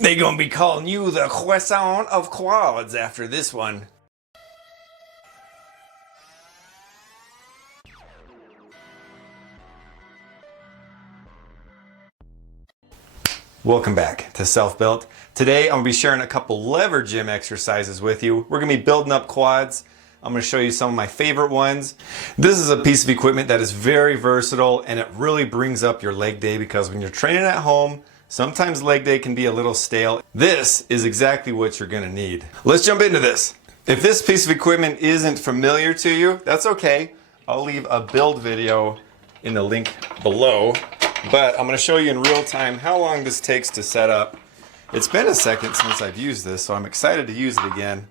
They gonna be calling you the croissant of quads after this one. Welcome back to Self Built. Today I'm gonna be sharing a couple lever gym exercises with you. We're gonna be building up quads. I'm gonna show you some of my favorite ones. This is a piece of equipment that is very versatile and it really brings up your leg day because when you're training at home, sometimes leg day can be a little stale. This is exactly what you're gonna need. Let's jump into this. If this piece of equipment isn't familiar to you, that's okay. I'll leave a build video in the link below, but I'm gonna show you in real time how long this takes to set up. It's been a second since I've used this, so I'm excited to use it again.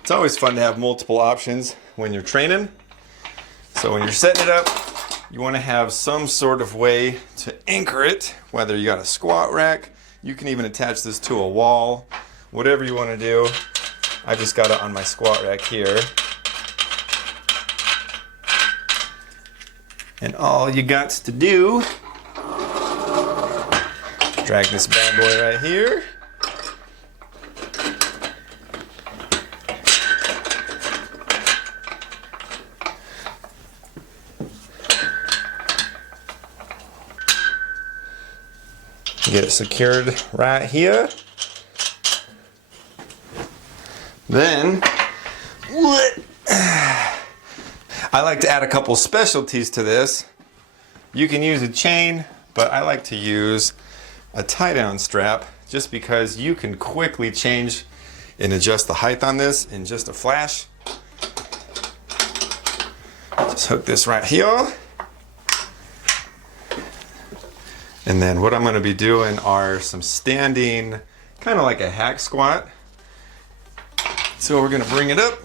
It's always fun to have multiple options when you're training. So when you're setting it up, you want to have some sort of way to anchor it, whether you got a squat rack, you can even attach this to a wall, whatever you want to do. I just got it on my squat rack here. And all you got to do, drag this bad boy right here. Get it secured right here. Then, I like to add a couple specialties to this. You can use a chain, but I like to use a tie-down strap just because you can quickly change and adjust the height on this in just a flash. Just hook this right here. And then what I'm going to be doing are some standing, kind of like a hack squat. So we're going to bring it up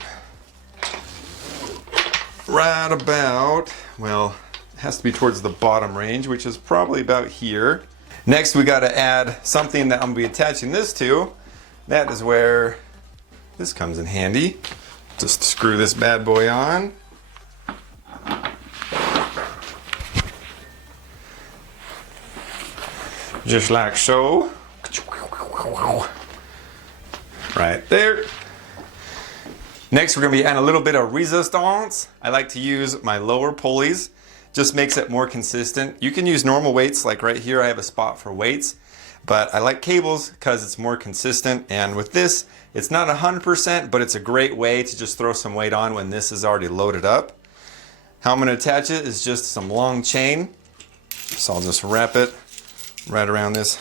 right about, well, it has to be towards the bottom range, which is probably about here. Next, we got to add something that I'm going to be attaching this to. That is where this comes in handy. Just screw this bad boy on. Just like so. Right there. Next, we're going to be adding a little bit of resistance. I like to use my lower pulleys. Just makes it more consistent. You can use normal weights, like right here I have a spot for weights, but I like cables because it's more consistent. And with this, it's not 100%, but it's a great way to just throw some weight on when this is already loaded up. How I'm going to attach it is just some long chain. So I'll just wrap it right around this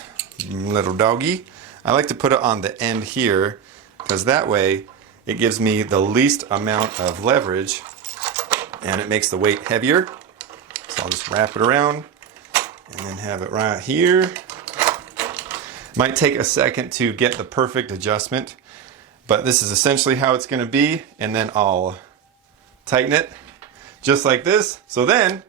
little doggy. I like to put it on the end here because that way it gives me the least amount of leverage and it makes the weight heavier. So I'll just wrap it around and then have it right here. Might take a second to get the perfect adjustment, but this is essentially how it's going to be, and then I'll tighten it just like this. So then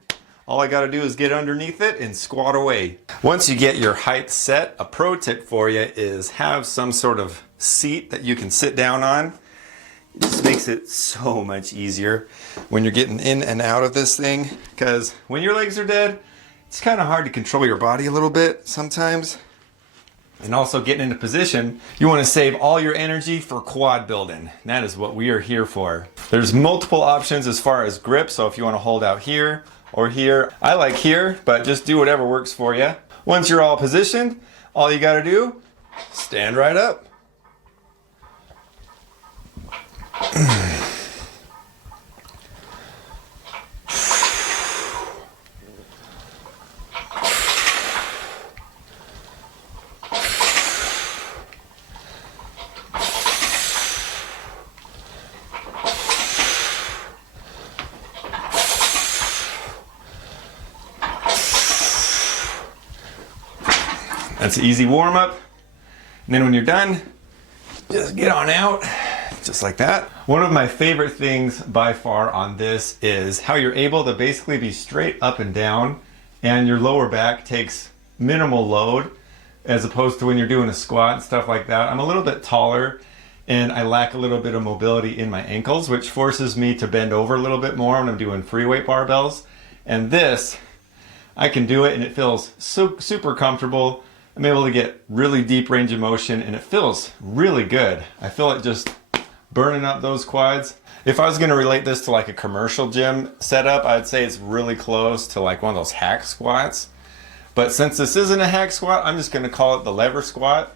all I got to do is get underneath it and squat away. Once you get your height set, a pro tip for you is have some sort of seat that you can sit down on. It just makes it so much easier when you're getting in and out of this thing, because when your legs are dead, it's kind of hard to control your body a little bit sometimes. And also getting into position, you want to save all your energy for quad building. That is what we are here for. There's multiple options as far as grip, so if you want to hold out here or here, I like here, but just do whatever works for you. Once you're all positioned, all you got to do, stand right up. That's an easy warm up. And then when you're done, just get on out, just like that. One of my favorite things by far on this is how you're able to basically be straight up and down, and your lower back takes minimal load as opposed to when you're doing a squat and stuff like that. I'm a little bit taller and I lack a little bit of mobility in my ankles, which forces me to bend over a little bit more when I'm doing free weight barbells. And this, I can do it and it feels so super comfortable. I'm able to get really deep range of motion and it feels really good. I feel it just burning up those quads. If I was gonna relate this to like a commercial gym setup, I'd say it's really close to like one of those hack squats. But since this isn't a hack squat, I'm just gonna call it the lever squat.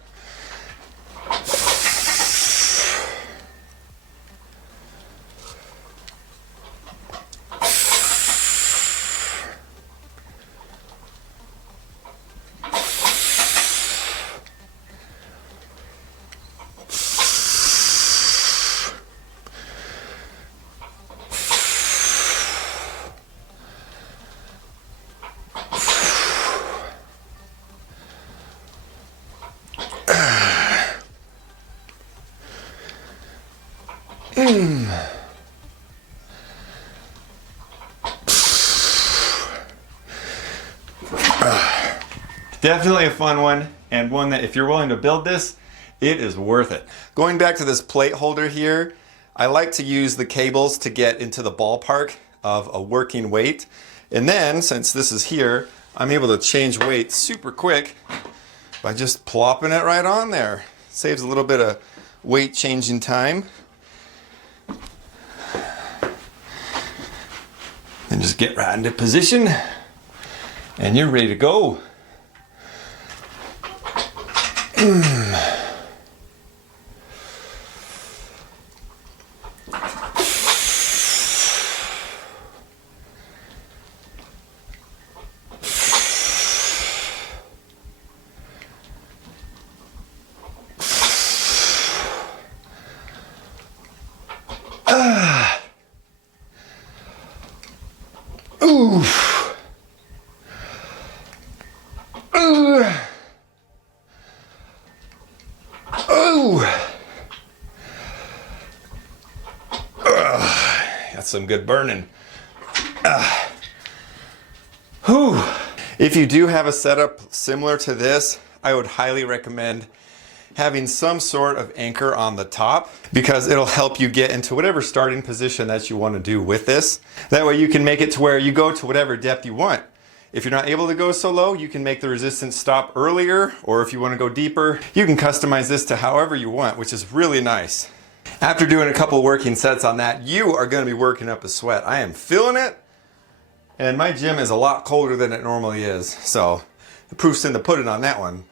Definitely a fun one, and one that if you're willing to build this, it is worth it. Going back to this plate holder here, I like to use the cables to get into the ballpark of a working weight. And then, since this is here, I'm able to change weight super quick by just plopping it right on there. Saves a little bit of weight changing time. And just get right into position, and you're ready to go. Ooh. That's some good burning. Whew. If you do have a setup similar to this, I would highly recommend having some sort of anchor on the top, because it'll help you get into whatever starting position that you want to do with this. That way you can make it to where you go to whatever depth you want. If you're not able to go so low, you can make the resistance stop earlier, or if you want to go deeper, you can customize this to however you want, which is really nice. After doing a couple working sets on that, you are going to be working up a sweat. I am feeling it, and my gym is a lot colder than it normally is, so the proof's in the pudding on that one.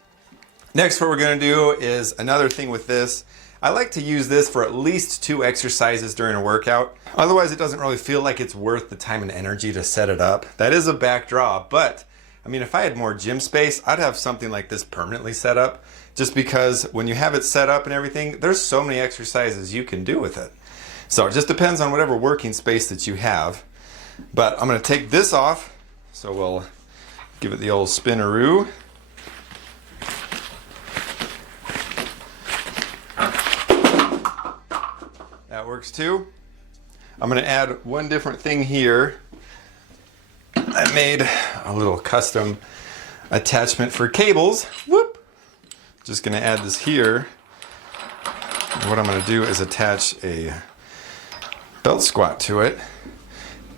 Next, what we're going to do is another thing with this. I like to use this for at least 2 exercises during a workout. Otherwise, it doesn't really feel like it's worth the time and energy to set it up. That is a back draw, but I mean, if I had more gym space, I'd have something like this permanently set up, just because when you have it set up and everything, there's so many exercises you can do with it. So it just depends on whatever working space that you have. But I'm going to take this off, so we'll give it the old spinaroo. That works too. I'm going to add one different thing here. I made a little custom attachment for cables. Whoop! Just going to add this here. And what I'm going to do is attach a belt squat to it.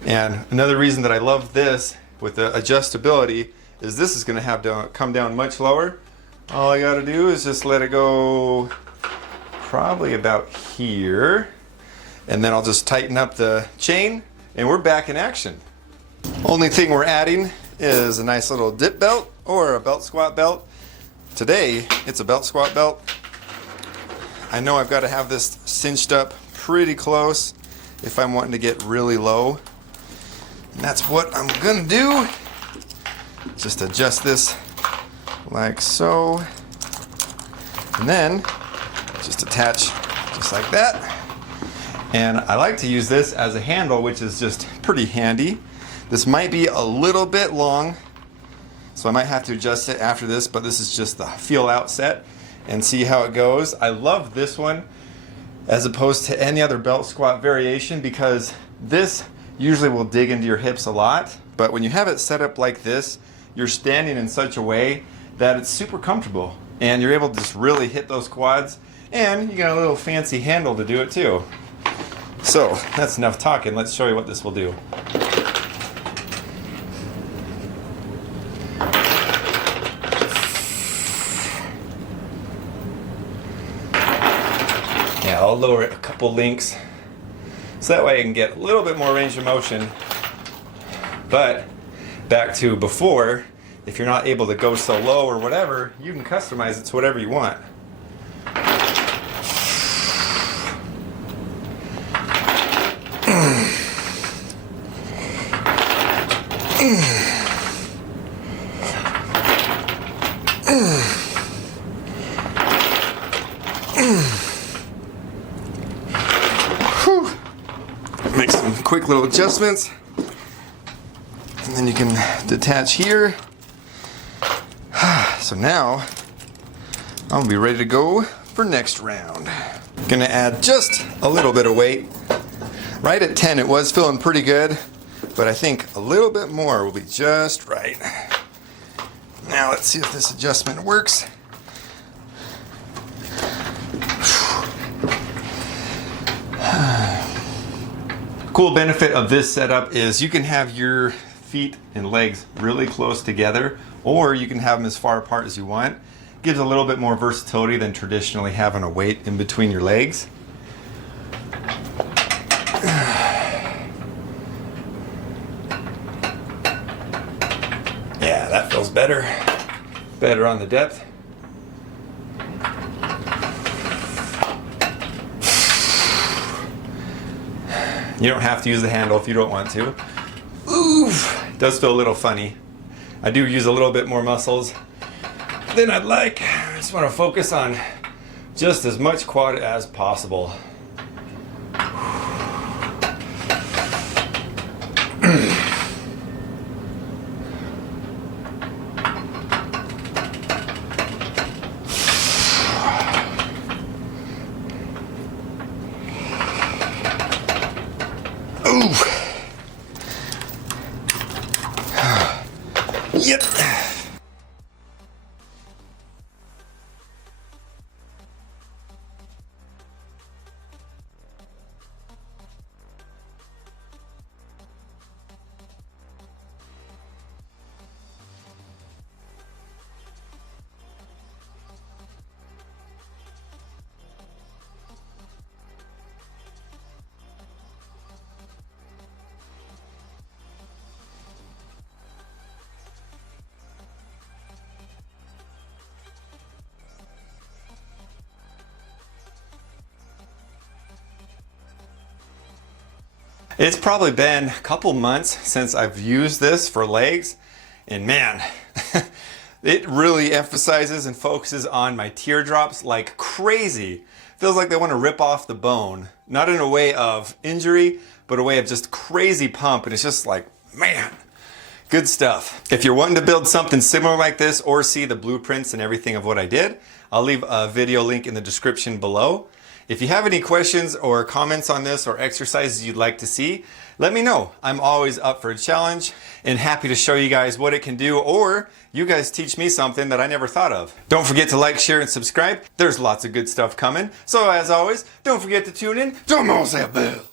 And another reason that I love this with the adjustability is this is going to have to come down much lower. All I got to do is just let it go probably about here. And then I'll just tighten up the chain and we're back in action. Only thing we're adding is a nice little dip belt or a belt squat belt. Today, it's a belt squat belt. I know I've got to have this cinched up pretty close if I'm wanting to get really low. And that's what I'm gonna do. Just adjust this like so. And then just attach just like that. And I like to use this as a handle, which is just pretty handy. This might be a little bit long, so I might have to adjust it after this, but this is just the feel out set and see how it goes. I love this one as opposed to any other belt squat variation, because this usually will dig into your hips a lot, but when you have it set up like this, you're standing in such a way that it's super comfortable and you're able to just really hit those quads, and you got a little fancy handle to do it too. So that's enough talking. Let's show you what this will do. Yeah, I'll lower it a couple links so that way I can get a little bit more range of motion. But back to before, if you're not able to go so low or whatever, you can customize it to whatever you want. Make some quick little adjustments, and then you can detach here. So now I'm gonna be ready to go for next round. Gonna add just a little bit of weight. Right at 10 it was feeling pretty good, but I think a little bit more will be just right. Now let's see if this adjustment works. Cool benefit of this setup is you can have your feet and legs really close together, or you can have them as far apart as you want. Gives a little bit more versatility than traditionally having a weight in between your legs. Yeah, that feels better. Better on the depth. You don't have to use the handle if you don't want to. Oof, it does feel a little funny. I do use a little bit more muscles than I'd like. I just want to focus on just as much quad as possible. Ooh. Yep. It's probably been a couple months since I've used this for legs, and man, it really emphasizes and focuses on my teardrops like crazy. Feels like they want to rip off the bone, not in a way of injury, but a way of just crazy pump, and it's just like, man, good stuff. If you're wanting to build something similar like this or see the blueprints and everything of what I did, I'll leave a video link in the description below. If you have any questions or comments on this or exercises you'd like to see, let me know. I'm always up for a challenge and happy to show you guys what it can do, or you guys teach me something that I never thought of. Don't forget to like, share, and subscribe. There's lots of good stuff coming. So as always, don't forget to tune in to Moselle Bell.